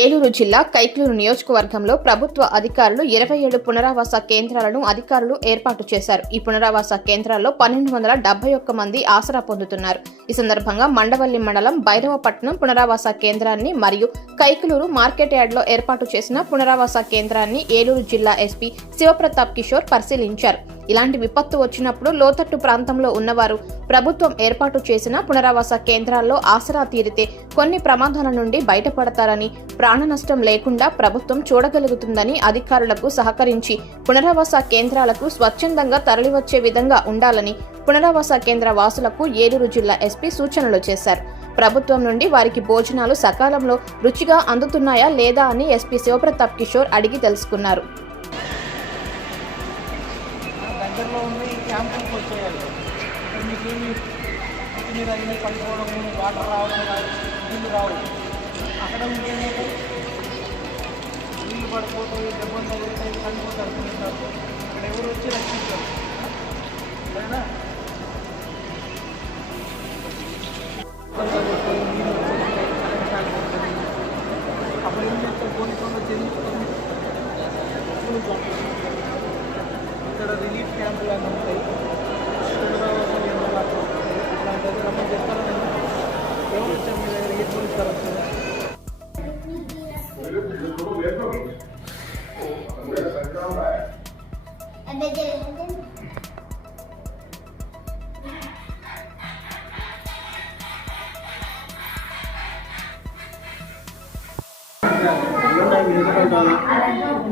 ఏలూరు జిల్లా కైక్లూరు నియోజకవర్గంలో ప్రభుత్వ అధికారులు ఇరవై ఏడు పునరావాస కేంద్రాలను అధికారులు ఏర్పాటు చేశారు. ఈ పునరావాస కేంద్రాల్లో పన్నెండు వందల డెబ్బై ఒక్క మంది ఆసరా పొందుతున్నారు. ఈ సందర్భంగా మండవల్లి మండలం భైరవపట్నం పునరావాస కేంద్రాన్ని మరియు కైకులూరు మార్కెట్ యార్డ్లో ఏర్పాటు చేసిన పునరావాస కేంద్రాన్ని ఏలూరు జిల్లా ఎస్పీ శివప్రతాప్ కిషోర్ పరిశీలించారు. ఇలాంటి విపత్తు వచ్చినప్పుడు లోతట్టు ప్రాంతంలో ఉన్నవారు ప్రభుత్వం ఏర్పాటు చేసిన పునరావాస కేంద్రాల్లో ఆసరా తీరితే కొన్ని ప్రమాదాల నుండి బయటపడతారని ప్రాణ నష్టం లేకుండా ప్రభుత్వం చూడగలుగుతుందని అధికారులకు సహకరించి పునరావాస కేంద్రాలకు స్వచ్ఛందంగా తరలివచ్చే విధంగా ఉండాలని పునరావాస కేంద్ర వాసులకు ఏలూరు జిల్లా ఎస్పీ సూచనలు చేశారు. ప్రభుత్వం నుండి వారికి భోజనాలు సకాలంలో రుచిగా అందుతున్నాయా లేదా అని ఎస్పీ శివప్రతాప్ కిషోర్ అడిగి తెలుసుకున్నారు. దగ్గరలో ఉండి ఈ క్యాంపులకు వచ్చేయాలి. ఇక్కడ మీకు ఏమి ఇంటి మీద అన్ని పడిపోవడము వాటర్ రావడం నీళ్ళు రావు. అక్కడ ఉంటే నీళ్ళు పడిపోతాయి దెబ్బలు తగులుతాయి చనిపోతారు కొన్నిసార్లు. ఇక్కడ ఎవరు వచ్చి రక్షిస్తారు? సరేనా? అప్పుడు ఏం చేస్తారు? కొన్ని కొన్ని చెల్లించుకొని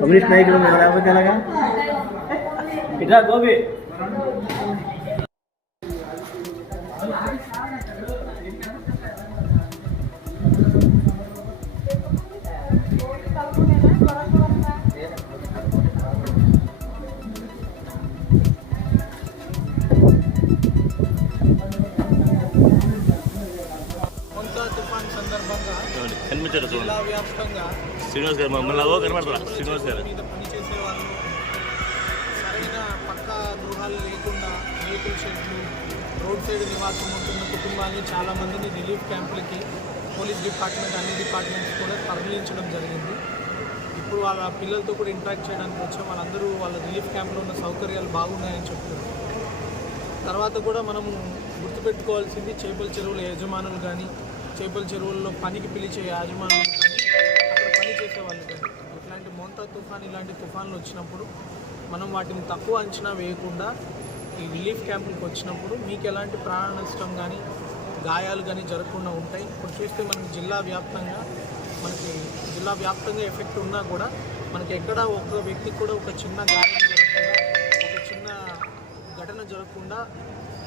కమ్యూనిస్ట్ నాయకుడు మేము లేకపోతే ఎలాగా? ఇట్లా గోపి. వ్యాప్తంగా శ్రీనివాస్ గారు మమ్మల్ని అదో కనబడతారా? శ్రీనివాస్ గారు. మీద పనిచేసే వాళ్ళు సరైన పక్కా గృహాలు లేకుండా రేకుల షెడ్లు రోడ్ సైడ్ నివాసం ఉంటున్న కుటుంబాలని చాలా మందిని రిలీఫ్ క్యాంపులకి పోలీస్ డిపార్ట్మెంట్ అన్ని డిపార్ట్మెంట్స్ కూడా తరలించడం జరిగింది. ఇప్పుడు వాళ్ళ పిల్లలతో కూడా ఇంటరాక్ట్ చేయడానికి వచ్చాం. వాళ్ళందరూ వాళ్ళ రిలీఫ్ క్యాంప్లో ఉన్న సౌకర్యాలు బాగున్నాయని చెప్తున్నారు. తర్వాత కూడా మనము గుర్తుపెట్టుకోవాల్సింది చేపల చెరువుల యజమానులు కానీ చేపల చెరువుల్లో పనికి పిలిచే యాజమానులు కానీ అక్కడ చేసేవాళ్ళు ఇట్లాంటి మోంతా తుఫాన్ ఇలాంటి తుఫాన్లు వచ్చినప్పుడు మనం వాటిని తక్కువ అంచనా వేయకుండా ఈ రిలీఫ్ క్యాంపులకు వచ్చినప్పుడు మీకు ఎలాంటి ప్రాణ నష్టం కానీ గాయాలు కానీ జరగకుండా ఉంటాయి. ఇప్పుడు చూస్తే మనకి జిల్లా వ్యాప్తంగా మనకి జిల్లా వ్యాప్తంగా ఎఫెక్ట్ ఉన్నా కూడా మనకి ఎక్కడ ఒక వ్యక్తికి కూడా ఒక చిన్న గాయం జరగకుండా ఒక చిన్న ఘటన జరగకుండా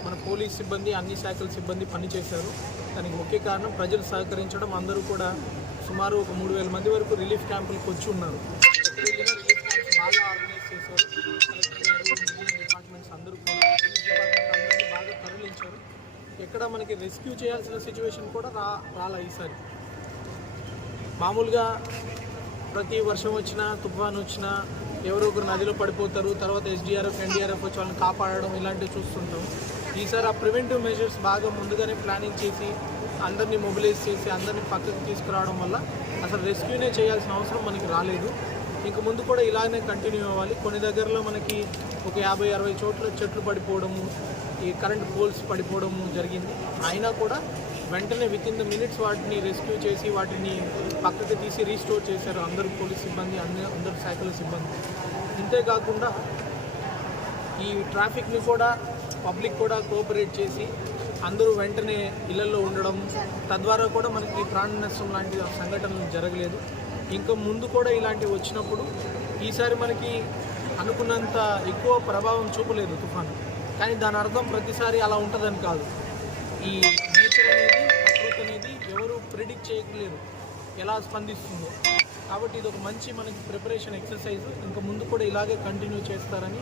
మన పోలీస్ సిబ్బంది అన్ని శాఖల సిబ్బంది పనిచేశారు. దానికి ముఖ్య కారణం ప్రజలు సహకరించడం. అందరూ కూడా సుమారు ఒక మూడు వేల మంది వరకు రిలీఫ్ క్యాంపులకు వచ్చి ఉన్నారు. ఎక్కడ బాగా ఆర్గనైజ్ చేశారు డిపార్ట్మెంట్స్ అందరూ కూడా బాగా తరలించారు ఎక్కడ మనకి రెస్క్యూ చేయాల్సిన సిచ్యువేషన్ కూడా రా రాలా ఈసారి. మామూలుగా ప్రతి వర్షం వచ్చినా తుఫాన్ వచ్చినా ఎవరో ఒకరు నదిలో పడిపోతారు తర్వాత ఎస్డిఆర్ఎఫ్ ఎన్డీఆర్ఎఫ్ వచ్చి వాళ్ళని కాపాడడం ఇలాంటివి చూస్తుంటాం. ఈసారి ఆ ప్రివెంటివ్ మెజర్స్ బాగా ముందుగానే ప్లానింగ్ చేసి అందరినీ మొబిలైజ్ చేసి అందరినీ పక్కకు తీసుకురావడం వల్ల అసలు రెస్క్యూనే చేయాల్సిన అవసరం మనకి రాలేదు. ఇంక ముందు కూడా ఇలానే కంటిన్యూ అవ్వాలి. కొన్ని దగ్గరలో మనకి ఒక యాభై అరవై చోట్ల చెట్లు పడిపోవడము ఈ కరెంట్ పోల్స్ పడిపోవడము జరిగింది. అయినా కూడా వెంటనే విత్ ఇన్ ద మినిట్స్ వాటిని రెస్క్యూ చేసి వాటిని పక్కకి తీసి రీస్టోర్ చేశారు అందరూ పోలీస్ సిబ్బంది అన్ని అందరు శాఖల సిబ్బంది. ఇంతేకాకుండా ఈ ట్రాఫిక్ని కూడా పబ్లిక్ కూడా కోఆపరేట్ చేసి అందరూ వెంటనే ఇళ్ళలో ఉండడం తద్వారా కూడా మనకి ప్రాణ నష్టం లాంటి సంఘటనలు జరగలేదు. ఇంకా ముందు కూడా ఇలాంటివి వచ్చినప్పుడు ఈసారి మనకి అనుకున్నంత ఎక్కువ ప్రభావం చూపలేదు తుఫాను. కానీ దాని అర్థం ప్రతిసారి అలా ఉంటుందని కాదు. ఈ నేచర్ అనేది ప్రకృతి అనేది ఎవరు ప్రిడిక్ట్ చేయలేరు ఎలా స్పందిస్తుందో. కాబట్టి ఇది ఒక మంచి మనకి ప్రిపరేషన్ ఎక్సర్సైజ్. ఇంకా ముందు కూడా ఇలాగే కంటిన్యూ చేస్తారని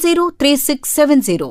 703670.